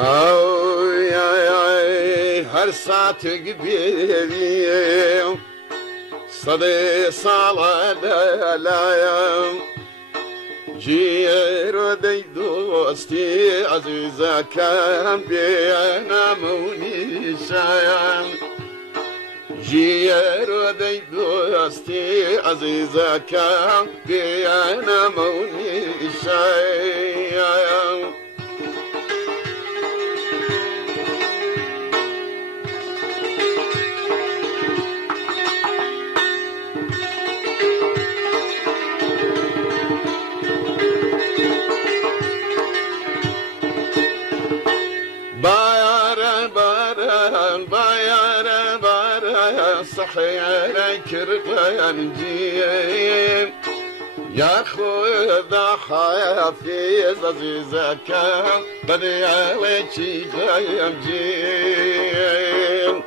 Ay ay ay her saat gibiyim Sade salalayım Ciğer ödey dosti azize kem biyana munişayım Ciğer ödey dosti azize kem biyana munişayım صحيح كربان جيم يا خذ حافظ عزيزك بديع وجهي جايم جيم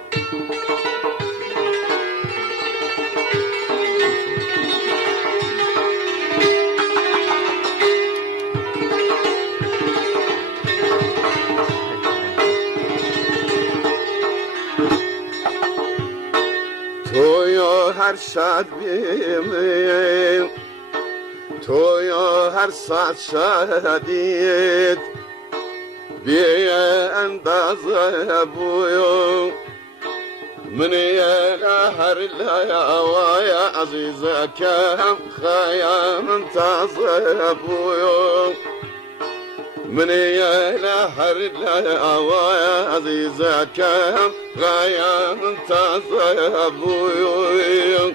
تویا هر شادیم تویا هر ساعت شادید بی اندازه بویو من یلا هر لایاویا عزیزه کم خیام تازه بویو من يلا هر لایاویا عزیزه کم خیام تازه بویو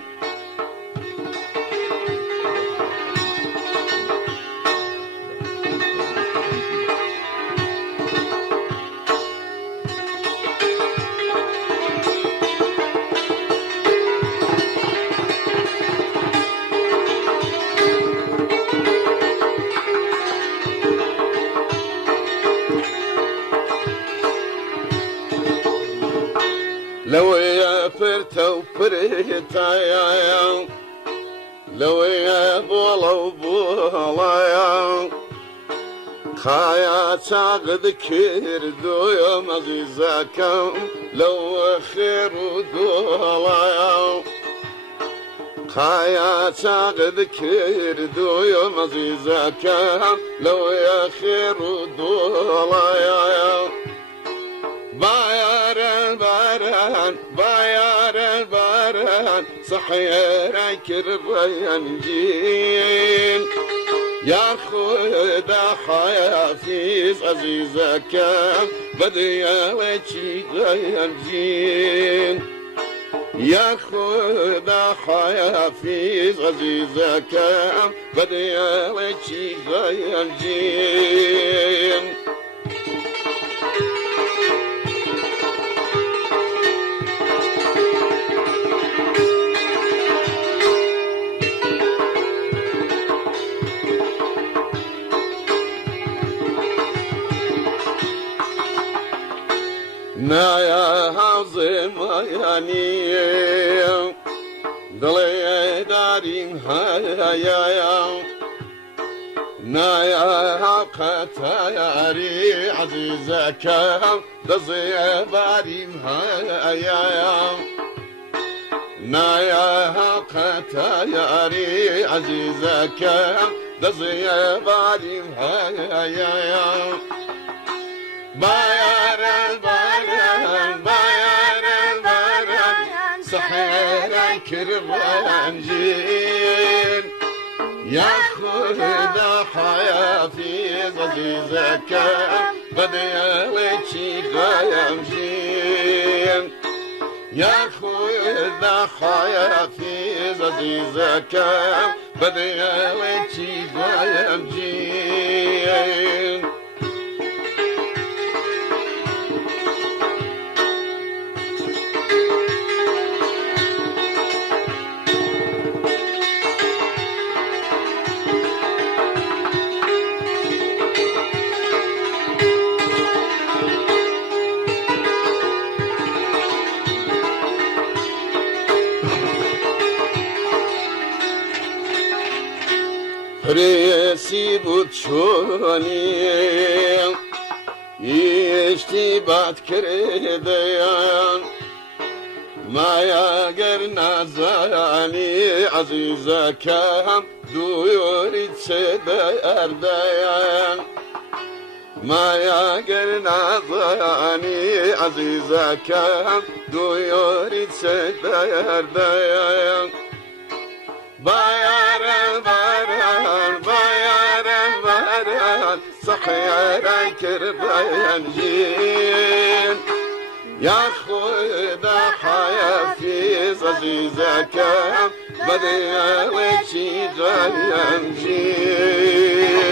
لو يا فرتا وفرتا يا لو يا بولا وبولا خايا تعقد كردو يا مزيزاكم لو خير ودولا خايا تعقد كردو يا مزيزاكم لو يا خير ودولا يا باير الباران باير الباران صحيرك الريان جين يا خدا حيافيز عزيزك بديا وجهي غيان جين يا خدا حيافيز عزيزك بديا وجهي غيان جين نايا عظيم يعني ضلي دارين هايا نايا قتاري عزيزك دزي بارين هايا نايا قتاري عزيزك دزي بارين هايا باير الباران باير الباران سحرك الرانجين يا خدا حيافيز عزيزك بديا وجهي غايم جين يا خدا حيافيز عزيزك بديا وجهي غايم جين رسي بوتشوني پشتی باد کردیان مایا گر نزانی عزیزکم دویوری چه دردیان مایا گر نزانی عزیزکم دویوری چه دردیان بایارم باران بایارم باران صحیارای کربایان جین یا خدا حافظ عزیزکم بدیاوچی جایم جین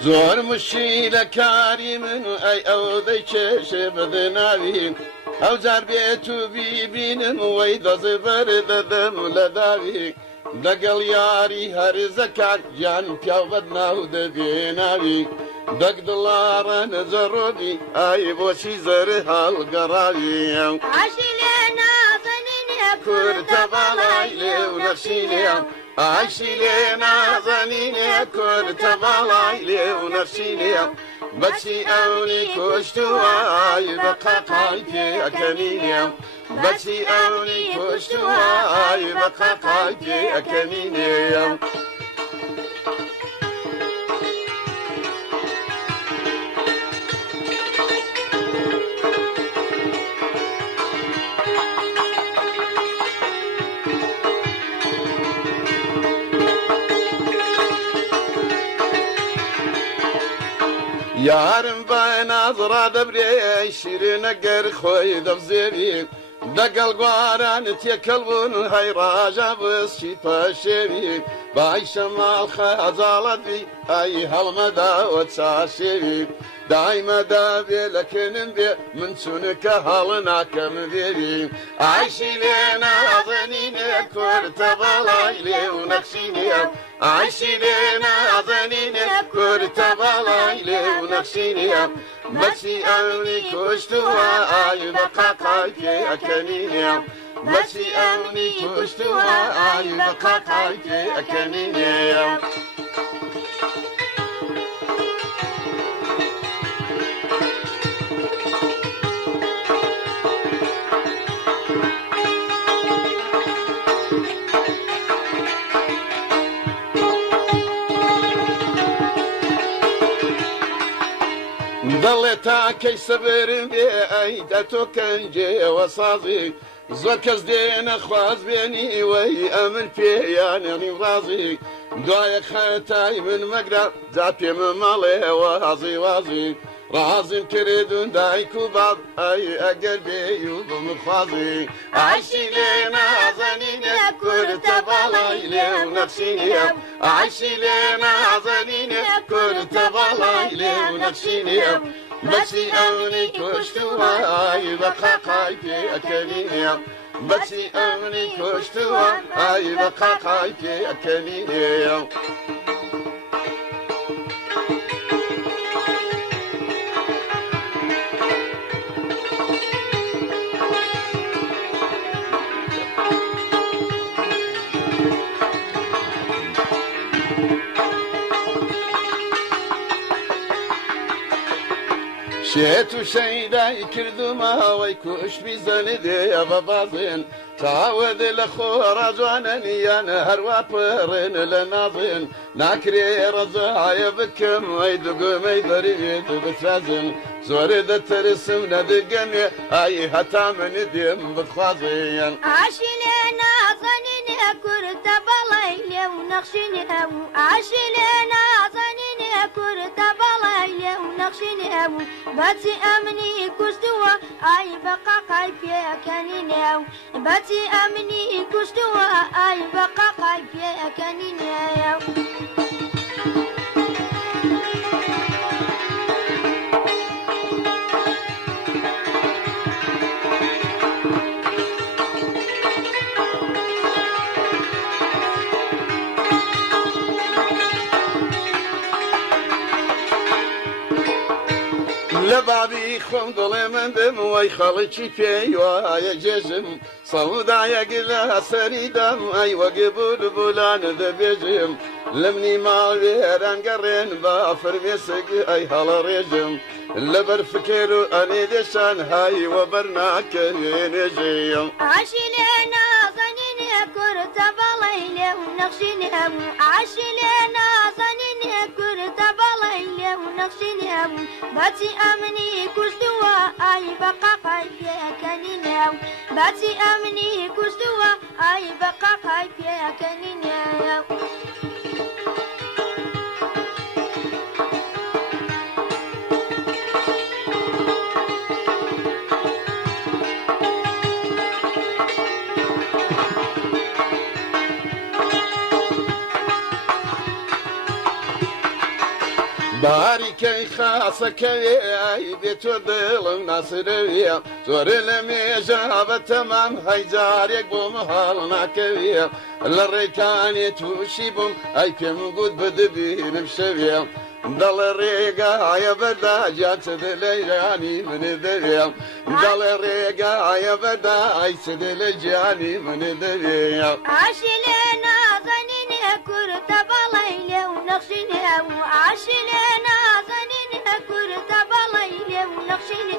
زور مشيلة كريم أي أو ذي كشف ذنابي أو زار بيتو بيبين ويدا زبر ذم لذابي دقل ياري هر زكاة جان بيو بدنا ودبينابي دق دولار نزرودي أي بوشي زرها القرابي عشلنا ظنين كرت بالاي ونفسيني عشلنا ظنيني كرت بالاي ونفسيني بچي أولي كشتواي بقى قلبي أكنيني بچي أولي كشتواي بقى قلبي أكنيني يارم بنظرة دبري شيرين قر خوي دبزيري دقل قواران تيكلبون هاي راجع بس شي تشيري بايش مال خزالة بي اي هالمدى وتساشيري دايما دابي لكن بي من سنك هالنا كم بيبي عايشي لينا ظنيني كرت بلايلي ونكسيني عايشي لينا ظنيني كرت بلايلي ونكسيني بسي أمني كشتوا آي بقى قلبي أكنيني بسي أمني كشتوا آي بقى قلبي أكنيني ضلتا كي صبر بي ايدتو كنجي وصازي زكز دين خواز بيني وي امن بياني رازي دوايا خاتاي من مقرب زابي من مالي وازي وازي رازم كردون دايكو بعض اي اقربي يوم مخازي عايشي لينا ظنيني كرت بالايلي ونفسيني عايشي لينا ظنيني كرت بالايلي ونفسيني بسي أمني كشتوا أي بقى قلبي أكليني بسي أمني كشتوا أي بقى قلبي أكليني شيتو شيداي كردما ويكوش بزندي يا بابازين تعود لخو رجوانني يا نهر وابرين لناظين ناكري رزايا بكم ويدقو ميدري بترازن زوري ذا ترسم ندقني اي هتا من ديم بتخوازين عاشلنا ظنين كرت بلايلي ونخشني عاشلنا ظنين كرت بلايلي ونخشني باتي أمني كشتوا أي بقى قلبي أكنيني باتي أمني كشتوا أي بقى قلبي أكنيني لبابي خم ضلي من دم ويخلتي في ويا جزم صودا يقلا سريدم اي وقبول بولان ذبجم لمني ما غيران قرين بافر مسق اي هلا رجم لبر فكر اني دشان هاي وبرناك نجيم عاشلنا ظنيني كرت بليلة ونقشني عاشلنا ظنيني كرت بليلة ونقشني باتي امني كشتوا اي بقى قايبيا كنيناو باتي امني كشتوا اي بقى قايبيا كنيناو باركي خاصك يا بيت ودل ناصرية زور لمي جاب تمام هاي جاريك بمهالنا كبير الريكاني توشيبم اي كم قد بدبين بشبير دل الريقا يا بدا جات دلياني من دبير دل الريقا يا بدا اي سدلجاني من دبير عاشلنا ظنيني كرت بليلة ونقشني عاشلنا ظنيني كرت بليلة ونقشني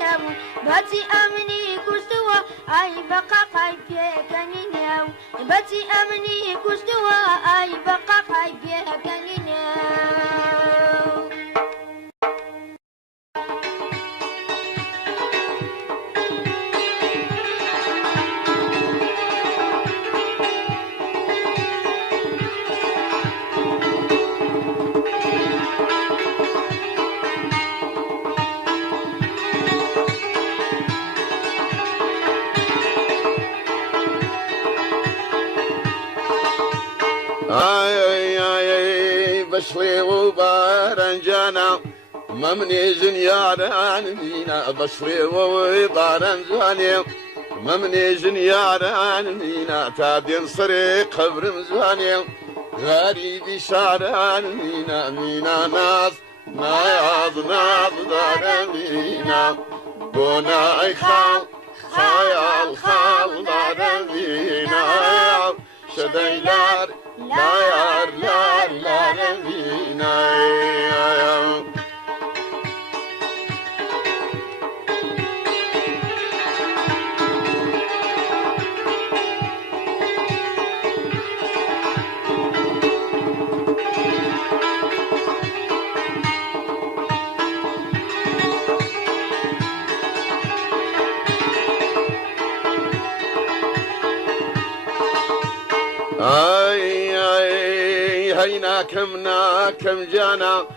باتي امني كشتوا اي بقى قايبيا كنيناو باتي امني كشتوا اي بقى قايبيا كنيناو بشري وبارنجانا ممني جنياران مينا بشري وبارنجاني ممني جنياران مينا تادين صري قبر مزاني غريبي شعران مينا مينا ناس ناز ناز دار مينا بونا اي خال خيال خال دار مينا شديلار لا يار لا لا نبينا هينا كم جانا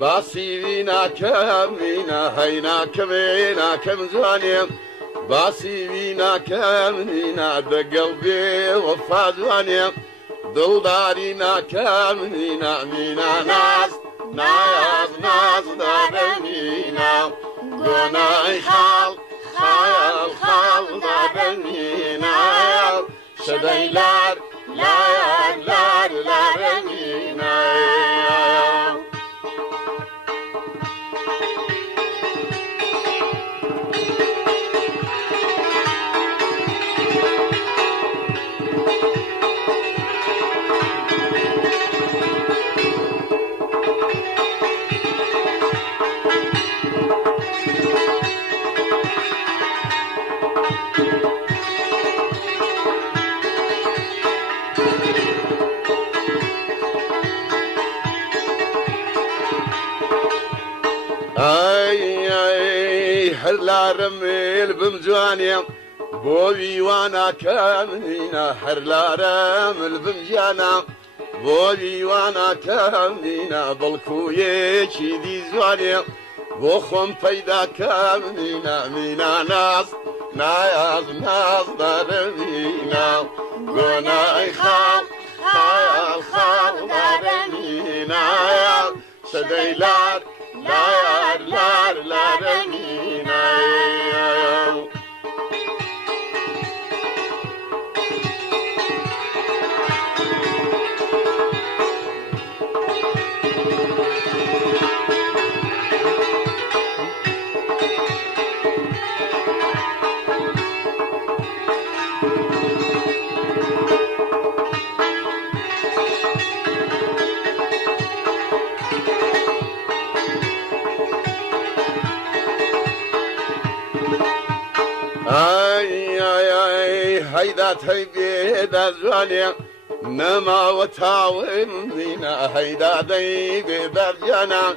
باسينا كمينا هينا كم زاني باسينا كمينا بقلبي وفازواني دلدارينا كمينا مينا ناس ناس دارمينا قناي خال خيال خال دارمينا شديلار لا رمينا هلا رميل بمجاني بوبي وانا كامينا هلا رميل بمجانا بوبي وانا كامينا بالكوية دي زواني بوخم فايدا كامينا مينا ناس ناس دارمينا قناي خال خال دارمينا سديلار لا رمينا آی آی آی هیدات هی بیدا جوانی نما و تاویم بینا هیدادی بیدا جانا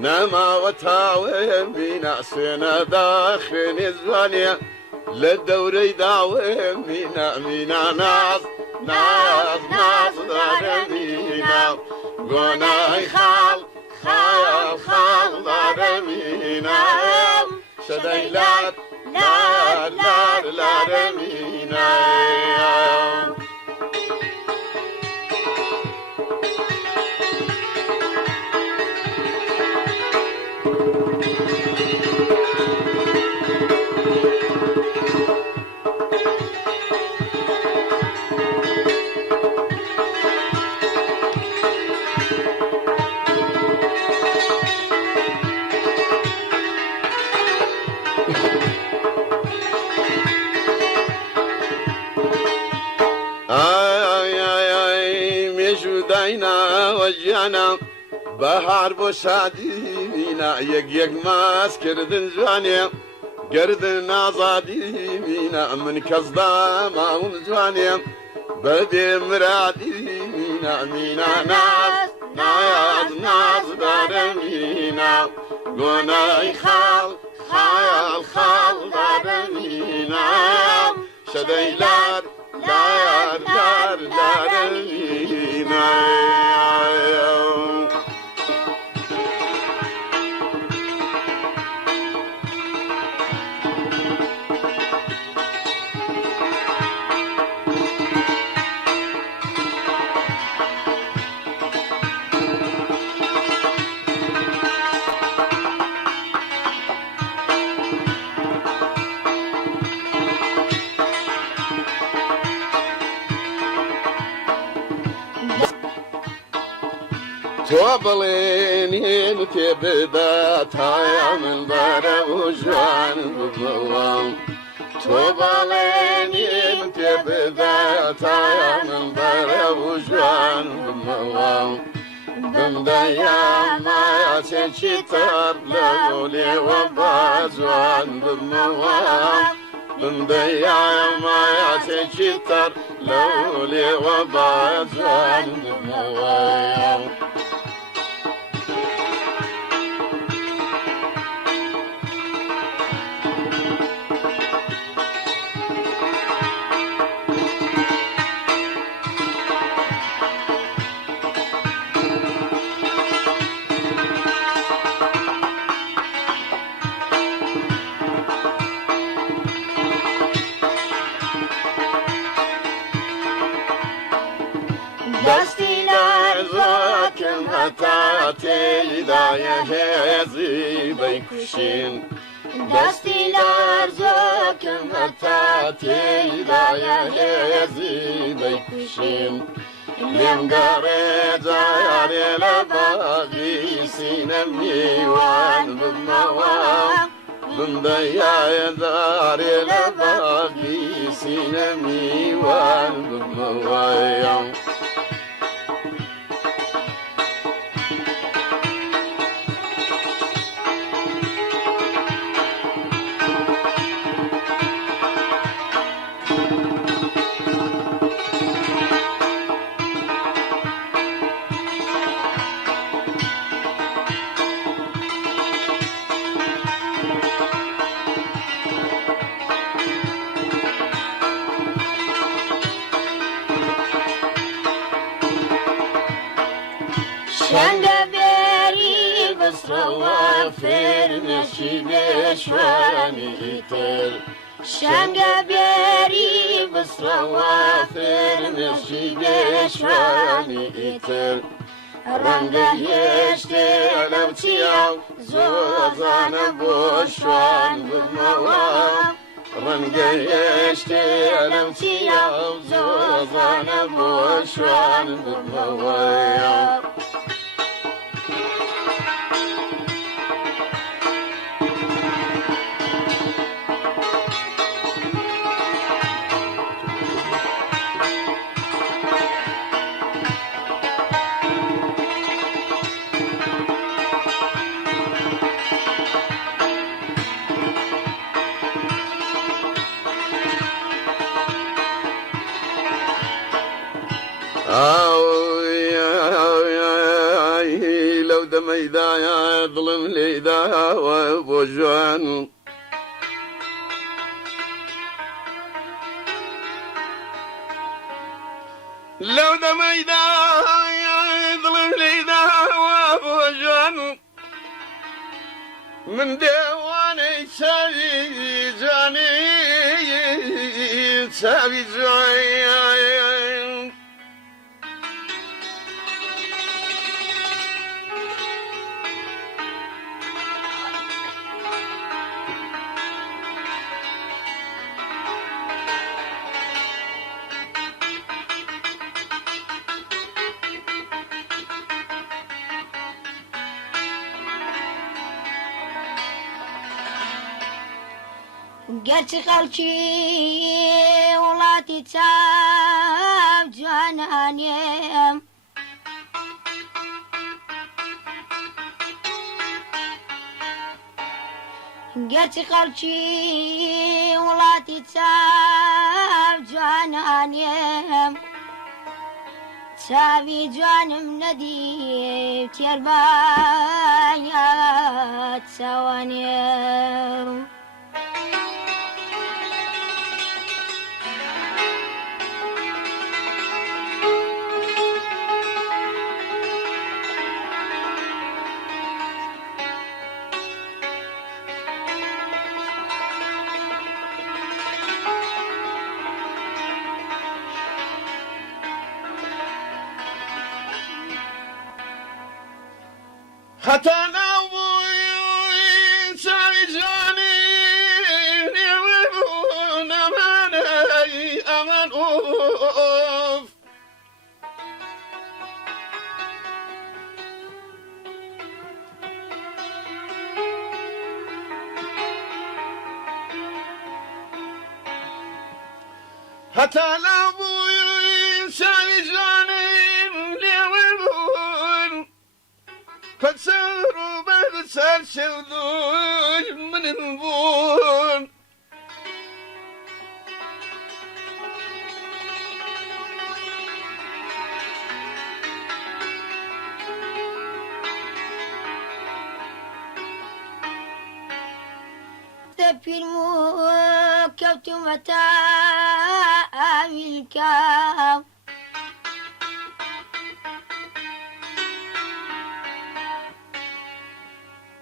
نما و تاویم بینا سینا داخل جوانی للدوري داوم مينا مينا ناس ناس ناس دارمينا قناي خال خال خال دارمينا شديلات لا لا لا دارمينا وجانا بهار بوشادي مينا يق ماس كردن جواني قردن نازادي مينا من كزدا ما هم جواني بدي مرادي مينا مينا ناز ناز ناز دار مينا قناي خال خال خال دار مينا شديلار دار دار دار مينا توبلين تبدا تايا من برا وجوان بموام توبلين تبدا تايا من برا وجوان بموام بمدايا ما يتشتر لولي وبازوان بموام بمدايا ما يتشتر لولي وبازوان بموام Hatatı daya hezi beykuşin Dastilar zokum hatatı daya hezi beykuşin Limgare zayare labagi sinem miwan b'mawa B'mdaya zayare labagi sinem miwan b'mawa شنگبری بسروا فرنشی بشوانی ایتر شنگبری بسروا فرنشی بشوانی ایتر رنگ یشته لوچیاو زوزان بوشوان بموام رنگ یشته لوچیاو زوزان بوشوان بموام لو دميدا يا ظلم ليدا وبوجوان لو دميدا يا ظلم ليدا وبوجوان من ديواني سابي جاني سابي جاني گرچه خەڵکی وڵاتی چاو جوانانێم گرچه خەڵکی وڵاتی چاو جوانانێم چاوی جوانم نەدی تێربایەت چاوانێم حتى نوي سامي جاني نيمون أماني أمان أوف حتى نوي سامي جاني نيمون فسروا بلسان شذوذ من البون تبيرمو كوتو متاع الكام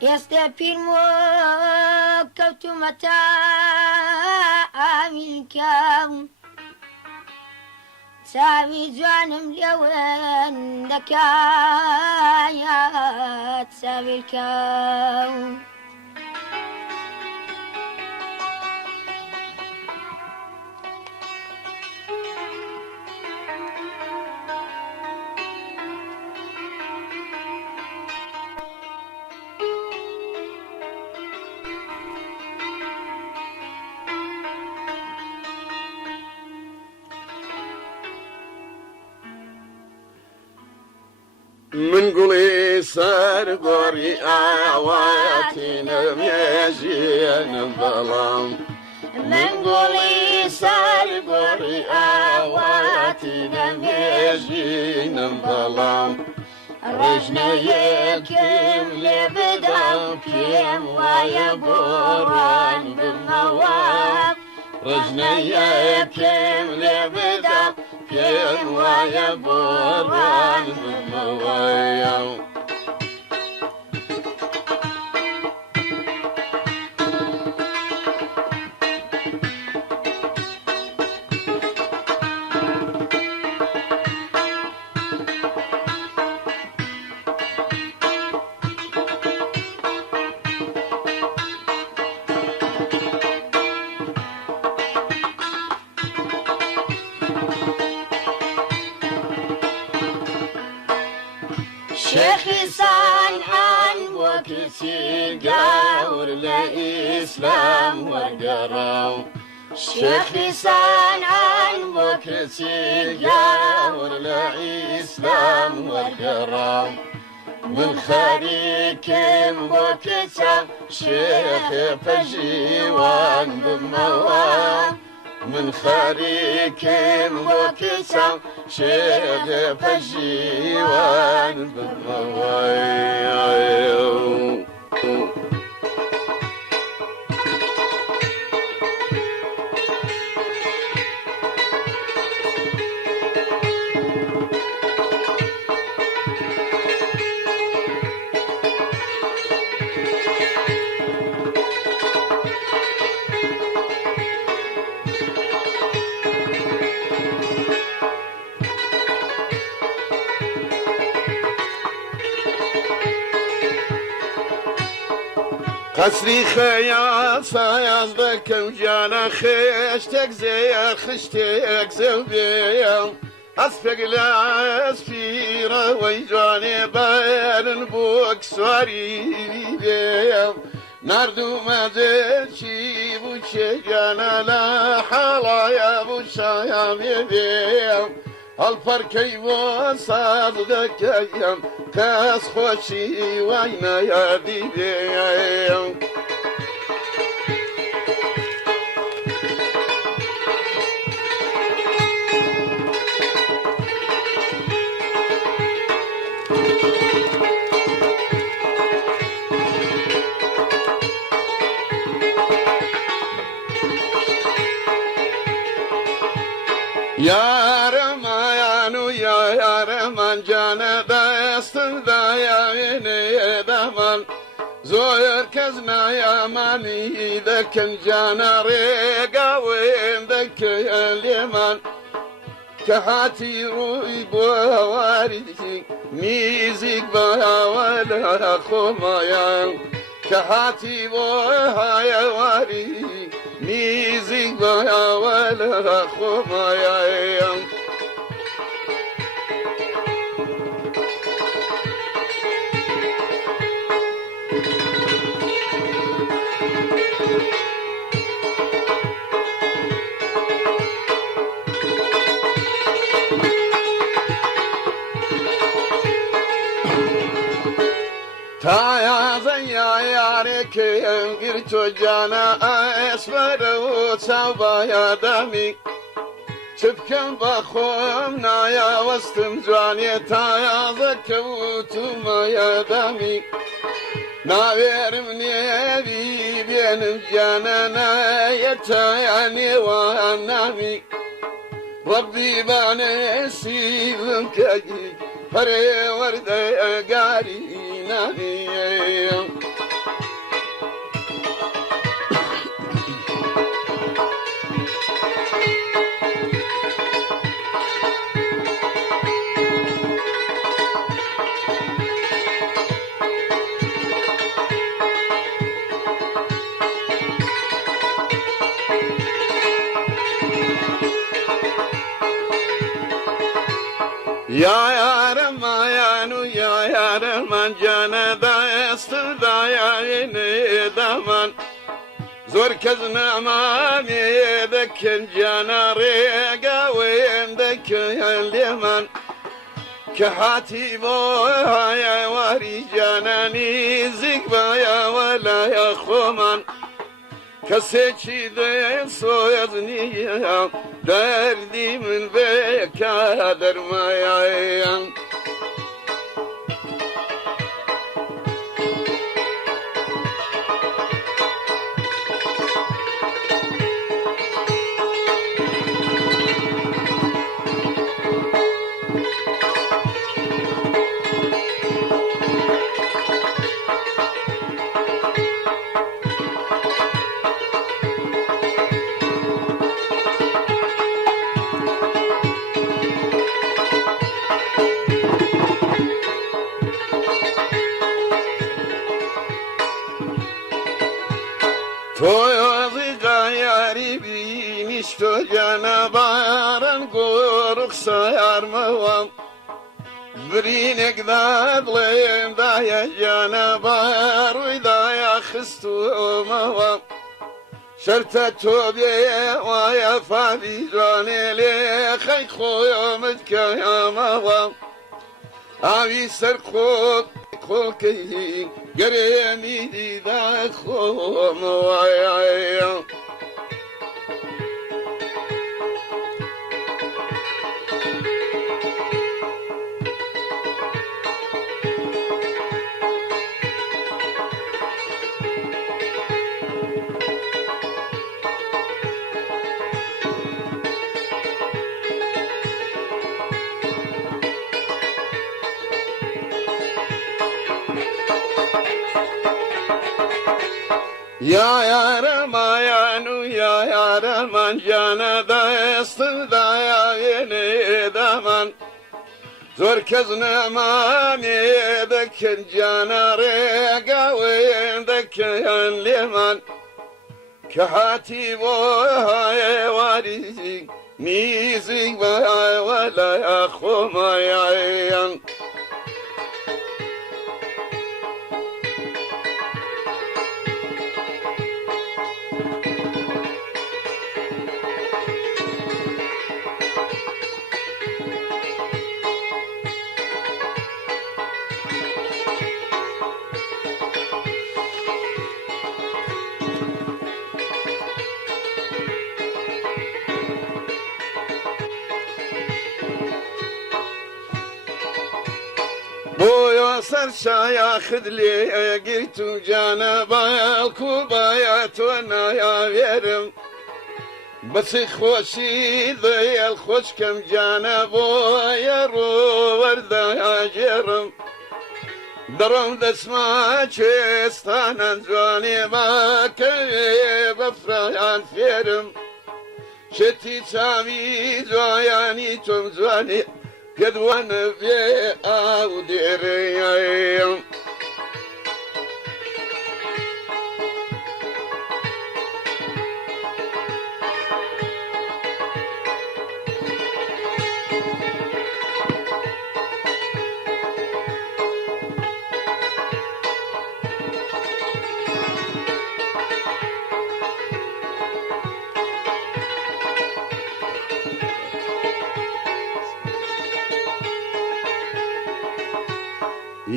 ئێستا پیرم و کەوتومەتە ئاویلکەم چاوی جوانم لێوێن دەکایە چاویلکەم من قولي صار قوري آواتي نميجين ظلام من قولي صار قوري آواتي نميجين ظلام رجنا يكيم لبدام كيم ويبوران بالنوام رجنا يكيم لبدام كيم ويبوران بالنوام شيخي صالحان وكسي قاور لإسلام وقراو شيخي صالحان وكسي قاور لإسلام وقراو من خريكم وكسا شيخ فجيوان بموام من خاركم وكسام شيخ فجيوان بموايا. قصري خيال صياز بك وجانا خشتك زي خشتك زوبيا أسفق لا أسفيرة ويجاني بير بوك سواري بيا ناردو ما زلشي بوشي جانا لا حالا يا بوشايا بيبيا الفركي وصاد ذكيا كاس خوشي وينا يا ديبيا. يا رميان يا رمان جانا داستن دا يا عيني دمان زوير كزنا يا ماني ذكن جانا ريقا وين ذك اليمن كهاتي روي بواريتي ميزيك بها ولا خمايا كهاتي بوها واري ميزيك بها ولا خمايا. تايا زيا يارك قرتو جانا اسفر وتصابا يا دمي شبكن بخومنا يا وستم جواني تايا زكوتما يا دمي ناوير مني بي بين جانا يتاياني وانامي ربي باني سيبن كاجي فري وردة قاري نامي. يا رميان يا رمان جانا داستن دا يا عيني دمان زور كزنا ماني ذكن جانا ريقا وين ذك اليمن كحاتي بوها يا واري جاناني زيقبا يا ولا يا خومن كسيتشي ذي صويزني دردي من بيك در ما يعين. Toyazıca yari binişto canabaran koruk sayarmam Brinek dadlıyım daya canabar uydaya kıstumam Şerta tobiye vaya fabizanele khayt khoyamet kayamam Avi ser khod خلقي قريمي ذا خوم ويايا Ya yaramayan ya yaraman cana da da ya yeni daman zor kezne mami dekken cana rega ve dekken liman kahati bo hay wari mizik ve wala akhuma yan Boya serşaya khidli girtu cana bayal kubaya tona ya verim Bası خوشی دیل خوش کم جانا boya ro varda ajerim Daram desma çestanan cani bakı bafrayan ferim Şeti çavi cayani tüm cani Kedwan ve avdireyim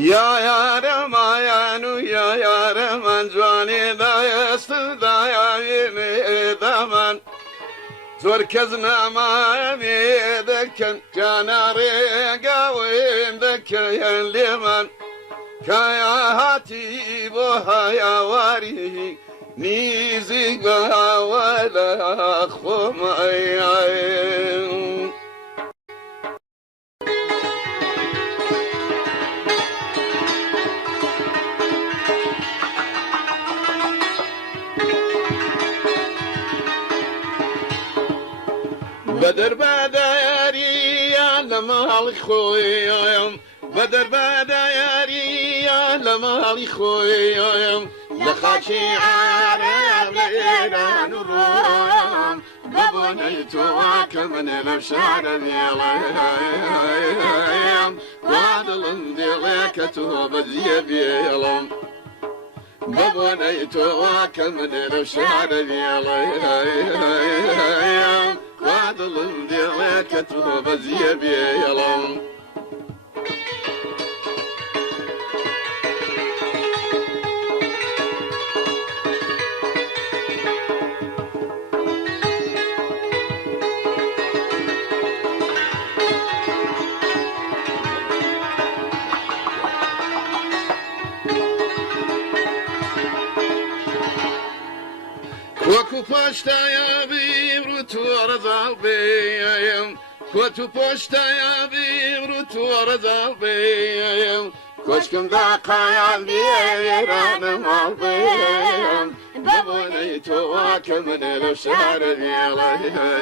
Ya yaramayan ya yaraman cani da yastı da ya yeni daman Zor kezne mami dekken canare gavim dekken liman Kaya hati bu haya wari nizik ve wala khumayin بدر بداري يا لمالي خويا بدر بداري يا لمالي خويا لخاشي عرب لينا نروم ببنيتو وكمن الابشار ديالهم وادلن ديالكتو بزيب يلم ببنيتو وكمن الابشار ديالهم وادلن ديالكتو بزيب يلم Koku poštaya bivrutu arazal beyim Koku poštaya bivrutu arazal beyim Koşkumda kayan bir anım al beyim Babunayı tuva kömünü şehre diyelim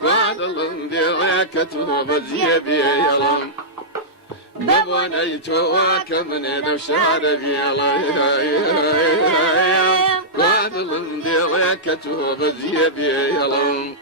Kuadalım diye ketuba ziyebiyelim Babunayı tuva kömünü şehre diyelim Kuadalım diye ketuba ziyebiyelim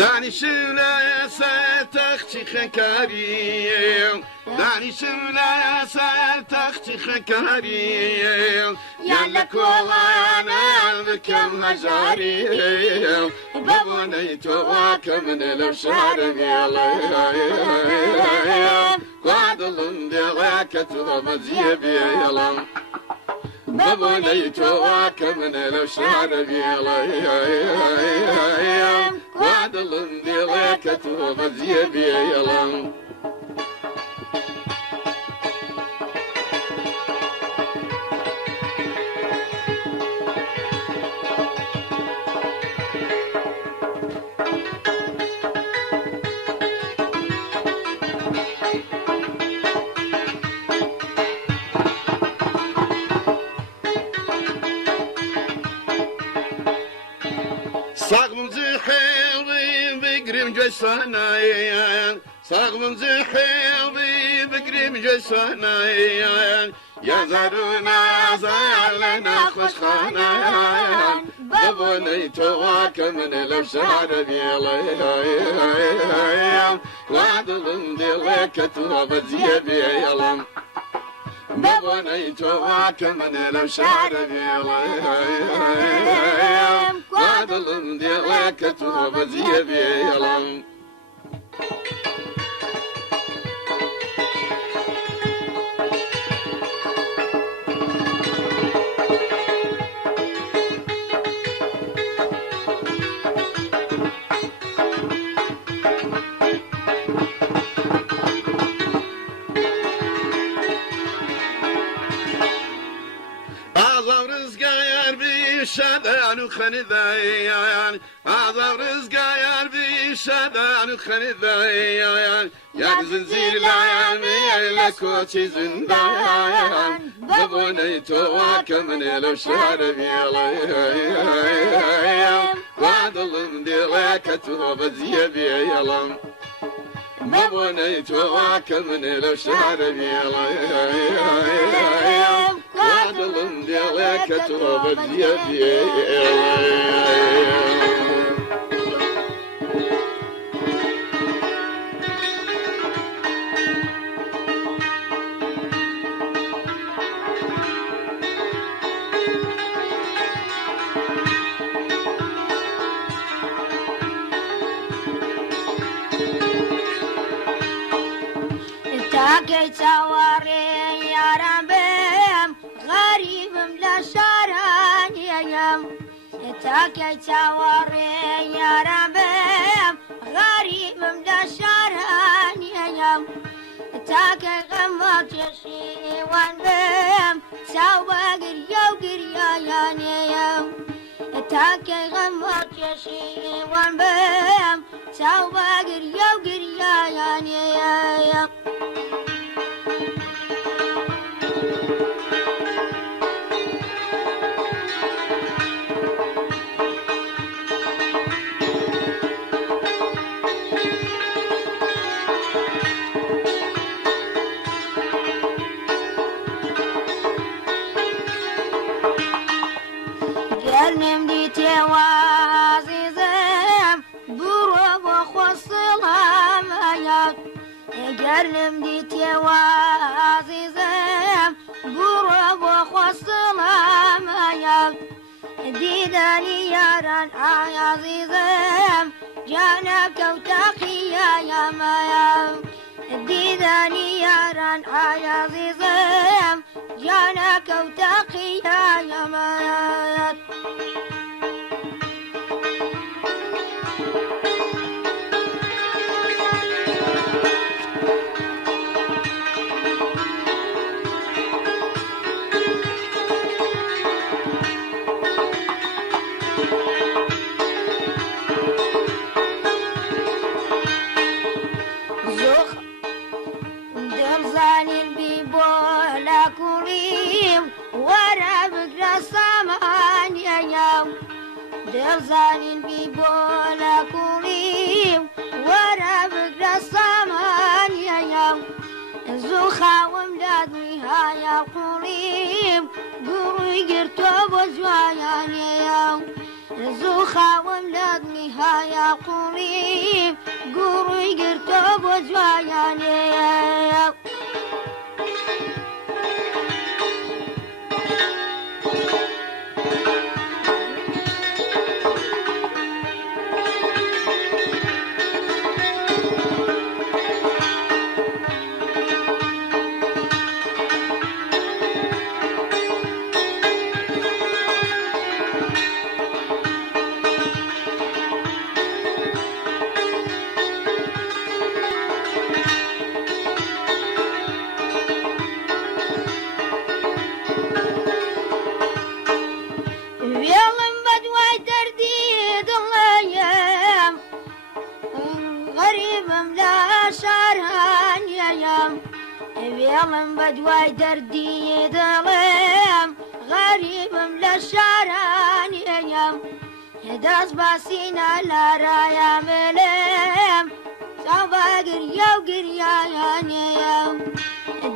دانشم لا ستخشي خكاريم دانشم لا ستخشي خكاريم يلا كوانا بكم هجاريم ببنيتو وكمن الابشار ديالهم قادلن ديالك تغب زيبي يلم ببوني تواك من الأشعار بيلام وعدل ديلك توب زيبي يلام صاغم زحيلي بقريم جسانايان صاغم زحيلي بقريم جسانايان يا زارونا زالنا خوش خانايان ببوني تواك من الأبشار بيلام وعدل ديلك توب زيبي يلام ببوني تواك من الأبشار بيلام وعدل ديلك توب زيبي يلام شادان وخندايان عظم رزقا يا ربي شادان وخندايان يا زنزير العالمي لك وشي زندايان ببوني تواك من الأبشار بيلام وعدل مديلك توب زيبي يلام ببوني تواك من الأبشار بيلام وعدل مديلك توب زيبي يلام تاكي تواري يا ربهم غريب لا شران يم تاكي تواري يا ربهم غريب لا شران يم تاكي غمض يشي وان بهم سوا قريا وقريا يم تاكي غمض يشي وان بهم سوا قريا وقريا يم قلنم ديتي وعزيزم بروب وخصلها مياك قلنم ديتي وعزيزم بروب وخصلها مياك ديداني ياران عزيزم جانك وتقيا يا مياك ديداني ياران عزيزم جانك وتقيا يا مياك دلزانين بيبولا كوريم ورا بقرا السمان يا يوم زوخا ومدادني هايا كوريم قروي قرتو بزوايان يا يوم زوخا ومدادني هايا كوريم قروي قرتو بزوايان يا يوم بێڵم بەدوای دەردی دڵێم غەریبم لە شارانیەم دەست باسینە لارایە ملێم چاوبە گریە و گریایانەیەم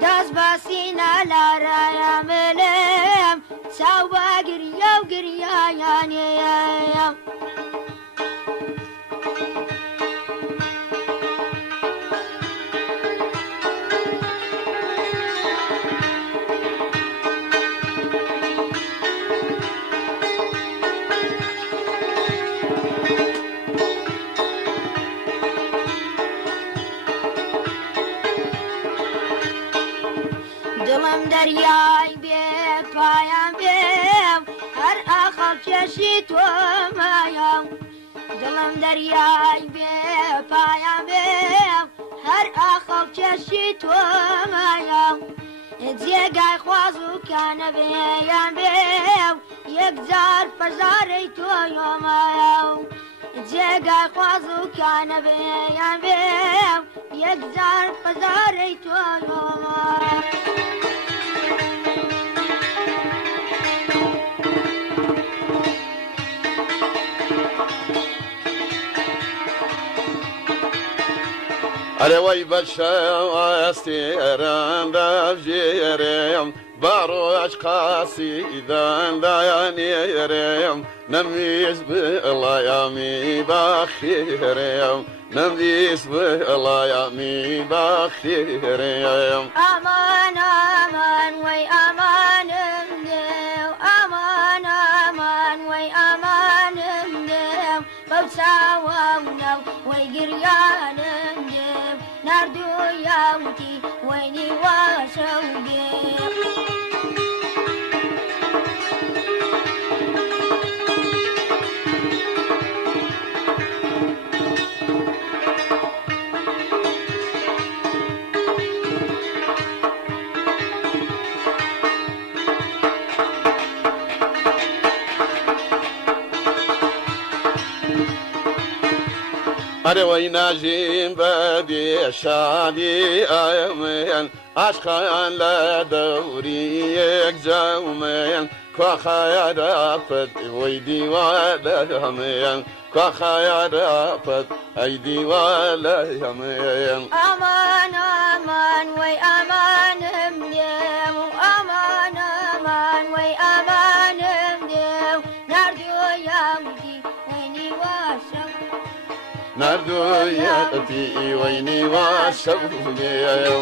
دەست باسینە لارایە ملێم چاوبە گریە و گریایانەیەم دڵم دەریای بێ پایان بێم هەر ئاخەڵ کێشی تۆمایەم دڵم دەریای بێ پایان بێم هەر ئاخەڵ کێشی تۆمایەم جێگای خواز و کانەبێیان بێم یەکجار پەژارەی تۆیۆمایەم جێگای خواز و کانەبێیان بێم یەکجار پەژارەی تۆیۆمایەم ئەرێ وەی بەشەوەستێران دەژێرێم باڕۆژ قاسیدان دایانێرێم نەمویست بڵایامی باخێرێم نەمویست بڵایامی باخێرێم ئامان ئامان وەی ئامانم دێو ئامان ئامان وەی ئامانم دێو بەو چاوەونەو وەی گریانم دێو نردوویاوتی وەی نیواشە و دێو ئەرێ وەی ناژیم بە بێشادی ئەمێن عاشقان لە دەوری یەکجەومێن کواخایەرەپەت وەی دیوە لە هەمێن کواخایەرەپەت ئەی دیوە لە هەمێن ئامان ئامان وەی ئامانم دێو ئامان ئامان وەی ئامانم دێو نردوویاوتی وەی نیواشە نردوویەتی وەی نیواشە و دێو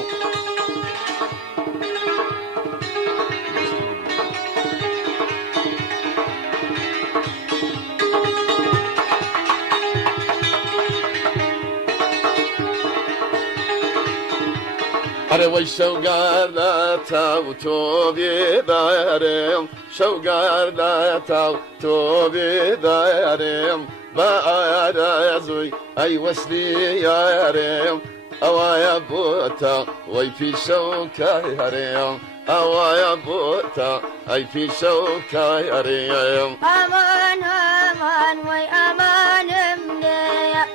ئەرێ وەی شەوگار لە تاو تۆ بێدارێم شەوگار لە تاو تۆ بێدارێم بە ئارەزووی ئەی وەسلی یارێم ئەوایە بۆتە وەی پیشە و کایەرێم ئەوایە بۆتە ئەی پیشە و کایەرێم ئامان ئامان وەی ئامانم دێ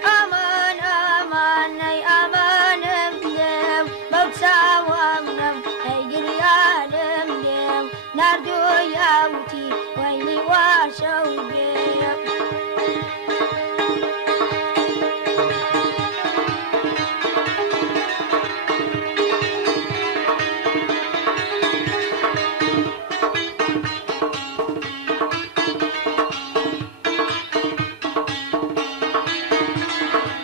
ئامان ئامان نەی ئامانم دێم بەو چاوەمنم ئەی گریانم دێم نردوویاوتی وەی نیواشە و دێم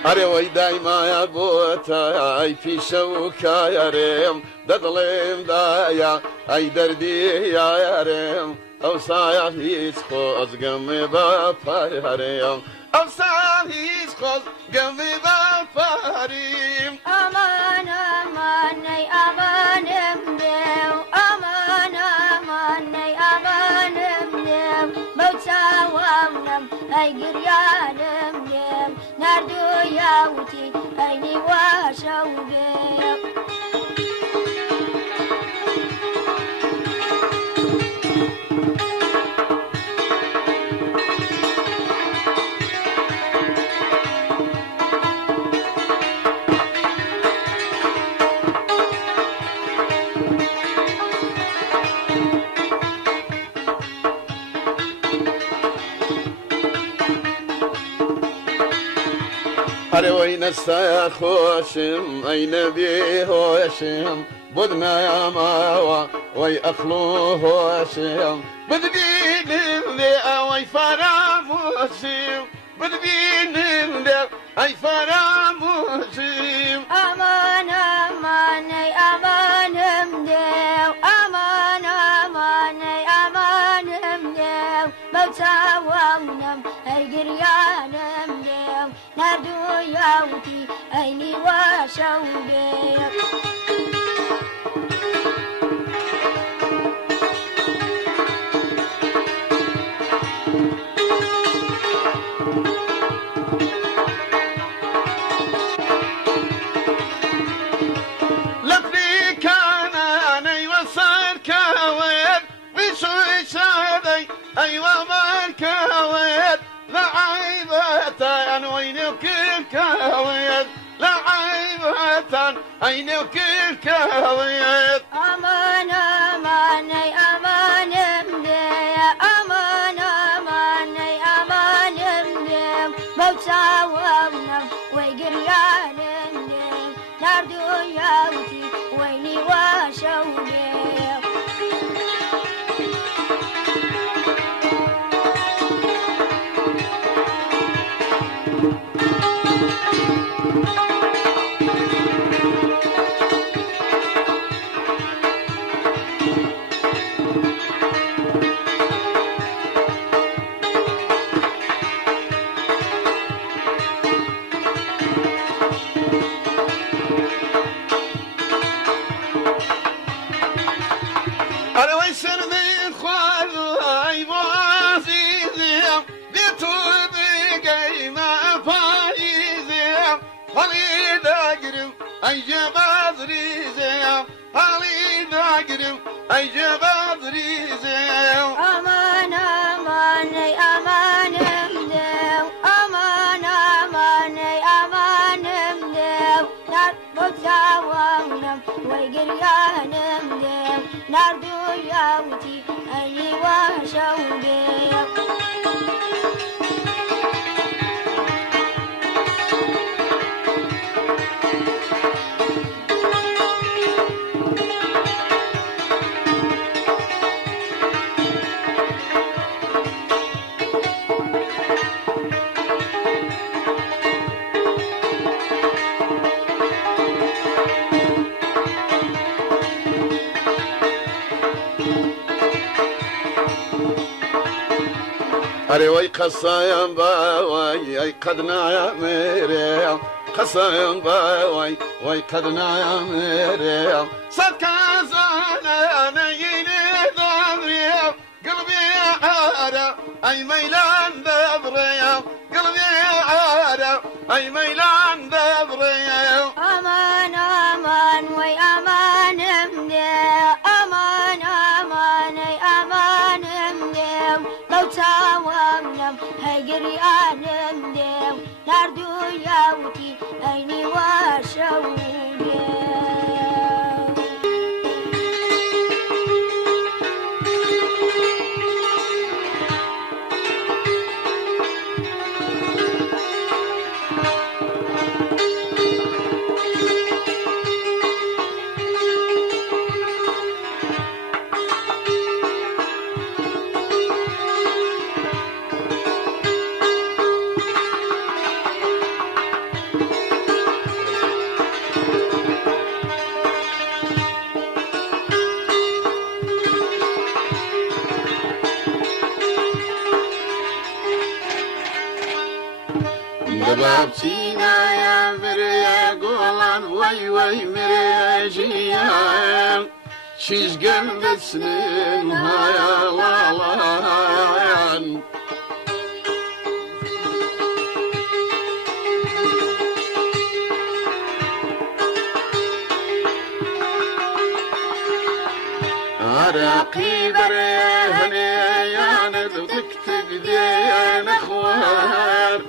ئەرێ وەی دایمایە بۆتە ئەی پیشە و کایەرێم دەدڵێم دایە ئەی دەردی یارێم ئەو سایە هیچ خۆزگەمێ بە پایەرێم ئەو سا هیچ خۆزگەمێ بە پاریم ئامان ئامان نەی ئامانم دێو ئامان ئامان نەی ئامانم دێم بەو چاوەمنم ئەی گریانم دێم نردوویاوتی ئەی نیواشە و دێم هر وين خوشم أي نبي هوشم بدنا يا ماوا وي أخلو هوشم بدبينم ذي أوي فراموشم بدبينم ذي أي فراموشم أمان أمان أي أمان مديو أمان أمان أي أمان مديو موتا ونم أي قريان مديو نردو يوتي أيني وشو بيو أيوة ما الكويت لعيبة وينك الكويت لعيبة عينك الكويت أمان أمان أي أمان مدي أمان أمان أي أمان مدي موتا ونم ويقريان مدي نردو يوتي ويني وشو بيو أي جباد ريزيو علي ذاقرم أي جباد ريزيو أمان أمان أي أمان مديو أمان أمان أي أمان مديو نربط ونم ويقريان مديو نردو يوتي أي وشو بيو أري وي قصايم باوي أي قدنا يا ميريم قصايم باوي وي قدنا يا ميريم صدق زانا يجيني ذبريم قلبي عارة أي ميلان ذبريم قلبي عارة أي ميلان ذبريم أمان أمان وي أمان مديو أمان أمان أي أمان مديو موتا ونم هيقري أنا مديو نردو يوتي أيني وشو بيو دبابتينا يا مريا قولان وي وي مريا جيان شيش قلب سنين هايا والان عراقي بريهني يا ندكتب ديان اخوار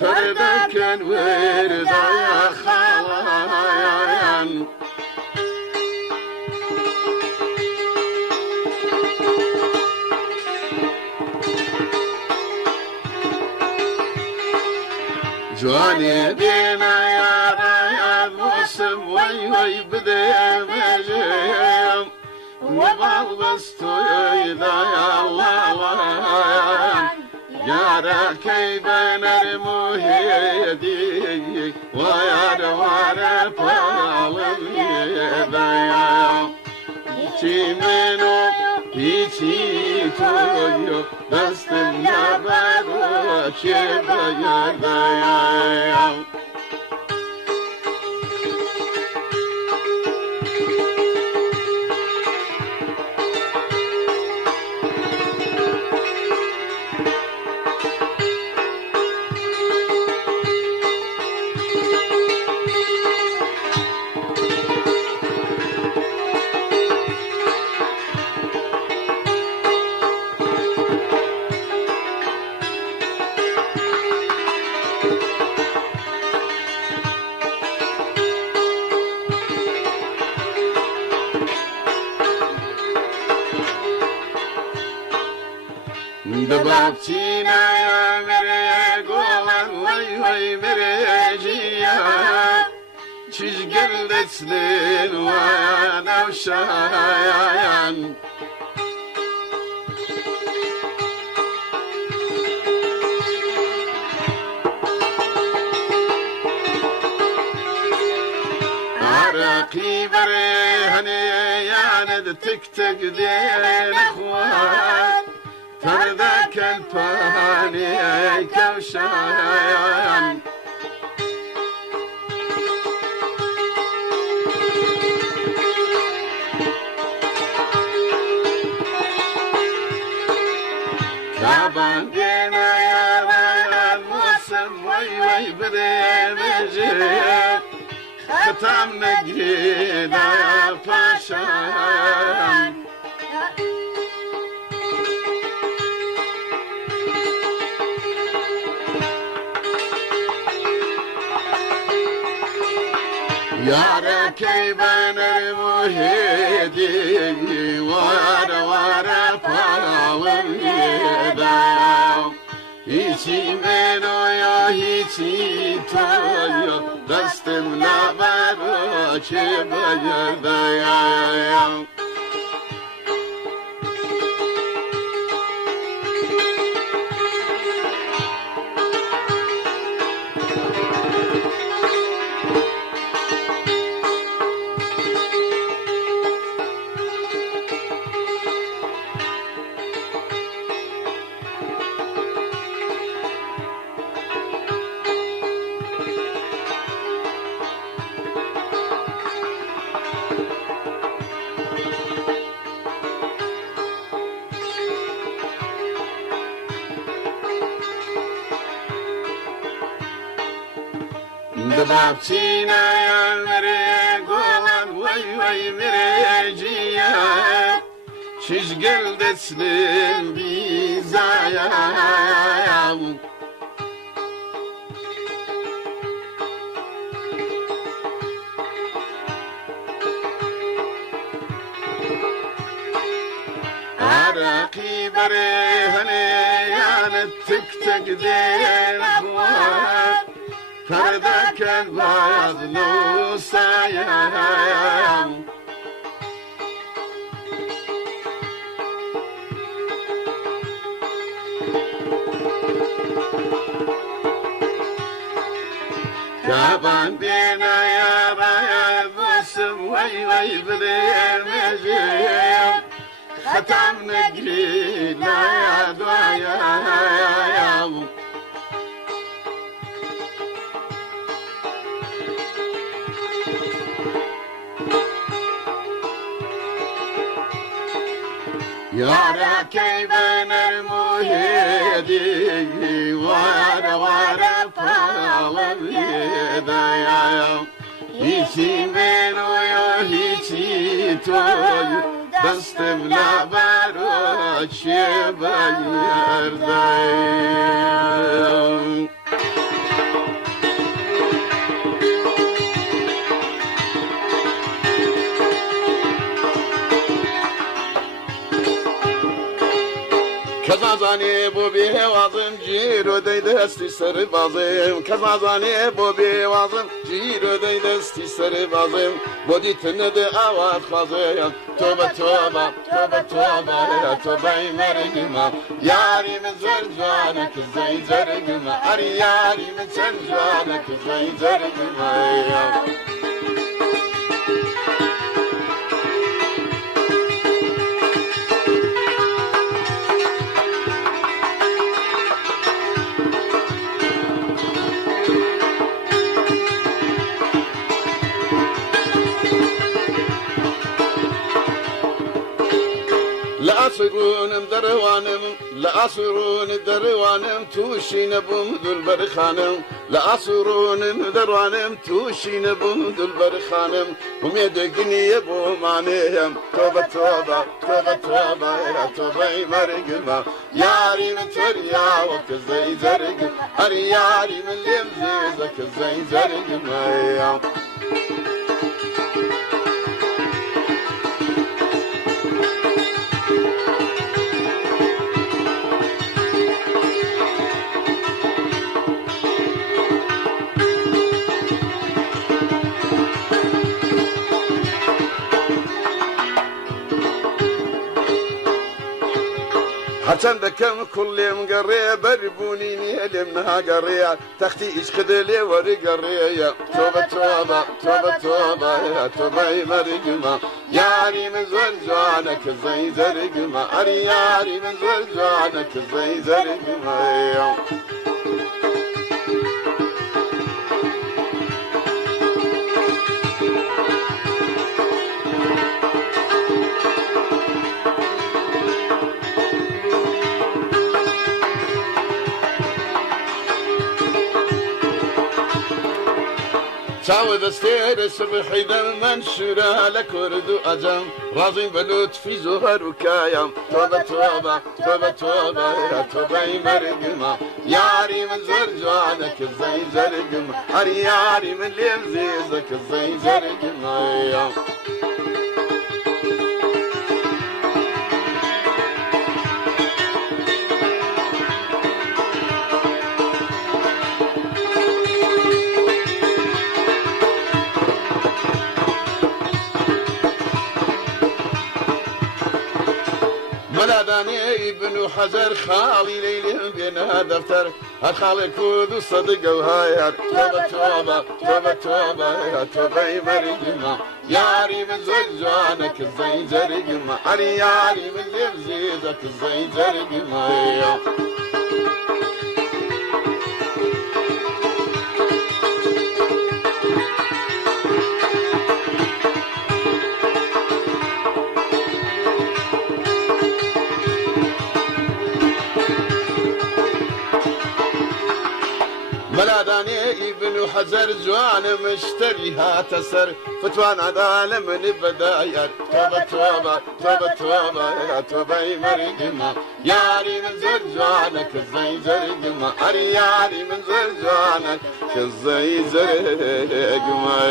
تربك ورد يا خالان جواني دي vay vay bedemeceğim Vebal bastuyla yalan Yara keybener muhedi Vayar vare palım yedayam İçimin o içi toyu Dastımla baro çebayardayam Babçina ya mere golan vay vay mereciya Çizgel deslin vay navşayan Araki vere hani yanet tık tık den ikhwan Tardak الفاني كوشان كابان دينا يا رانا الموسم وي وي بريمجي ختم نجرينا يا باشان Yara keybener muhedi Vara vara palavım yedam İçimen oya hiçi toyo Dastımla baro çebayardayam Babçina ya mere golan vay vay mereciya Çizgel deslin bizayam Araki bare hani yanet tık tık den ikhwan Tardak elvazlu sayam Kaban dina yaraya vusum vay vay biremejim Khatam negri na yadayam Yara keybener muhedi Vara vara palavım yedayam İçimen oya hiçi toyu Dastımla baro çebayardayam Kazazani bu بو بهوازم جيرو دي دستي سر بازم كزازاني بو بهوازم جيرو دي دستي سر بازم بودي تند اوات خازم توبة توبة توبة توبة توبة مرقما ياري من زرجانك زي زرقما اري ياري من زرجانك زي زرقما لأسرون دروانم توشين بمدل برخانم لأسرون دروانم توشين بمدل برخانم هم يدقني بومانيهم توبة توبة توبة توبة يا توبة مرقما ياري من تريا وكزي زرقما هري ياري من لمزيزك زي زرقما حسن دكم كل مقرية بربوني نهلمنها قرية تختي إيش خذلي وري قرية توبة توبة توبة توبة يا توبة مرقما ياري من زرجانك زي زرقما أري ياري من زرجانك زي زرقما تعود استير صبحي ذا منشورة لكرد أجم راضين بلوت في زهر وكايم توبة توبة توبة توبة يا توبة مرقما ياري من زرجانك زي زرقما هري ياري من لمزيزك زي زرقما ملاداني ابن حجر خالي ليل بينها دفتر الخالي كود الصدق وهاير توبة توبة توبة توبة يا توبة مرقما ياري من زرجانك زي زرقما أري ياري من لمزيزك زي زرقما ملاداني ابن حزر جوان مشتريها تسر فتوان عدالة من بداير توبة توبة توبة توبة يا توبة مرقما ياري من زرجانك زي زرقما أري ياري من زرجانك زي زرقما